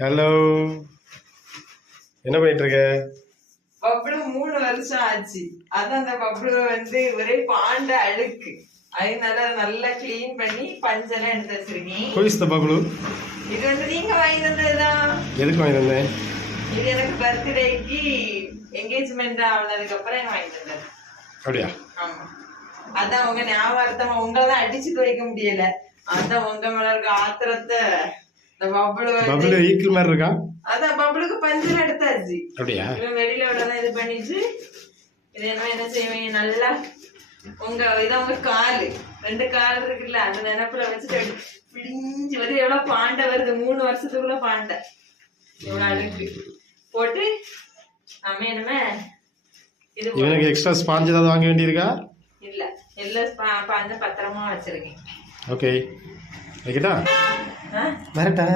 Hello, என்ன பண்ணிட்டு இருக்க? பப்ளு 3 வருஷம் ஆச்சு. அதான் அந்த பப்ளு ஒரே பாண்ட அழுக்கு. அதனால நல்லா கிளீன் பண்ணி பஞ்செல்லாம் எடுத்து வச்சிருக்கேன். Who is the Bablu? இது நீங்க வாங்கி தந்ததுதான். எதுக்கு வாங்கி தந்தேன்? இது எனக்கு பர்த்டேக்கு என்கேஜ்மெண்ட் ஆனதுக்கு அப்புறம் எனக்கு வாங்கி தந்தது. அப்படியா? ஆமா. அதான் உங்க ஞாபகத்தமா உங்களதான் அடிச்சுட்டு வைக்க முடியல. அதான் உங்க மேல இருக்க ஆத்திரத்தை பப்ளு ஈக்கிள் மாதிரி இருக்கா? அதான் பப்ளுக்கு பஞ்செல்லாம் எடுத்தாச்சு. அப்படியா? வெளியில விடலாம் இது பண்ணிட்டு இது என்ன செய்வீங்க நல்லா இதான் உங்க காலு 2 கால் இருக்குல்ல அந்த நினைப்புல வச்சுட்டு பிடிஞ்சு வருது. எவ்வளவு பாண்டை வருது 3 வருஷத்துக்குள்ள பாண்டை எவ்வளவு அழுக்கு போட்டு நம்ம என்னமே இது இவனுக்கு எக்ஸ்ட்ரா ஸ்பாஞ்ச் ஏதாவது வாங்க வேண்டியிருக்கா? இல்ல எல்லாம் பாஞ்ச பத்திரமா வச்சிருக்கேன். ஓகே, வைக்கட்டா? வரட்டா?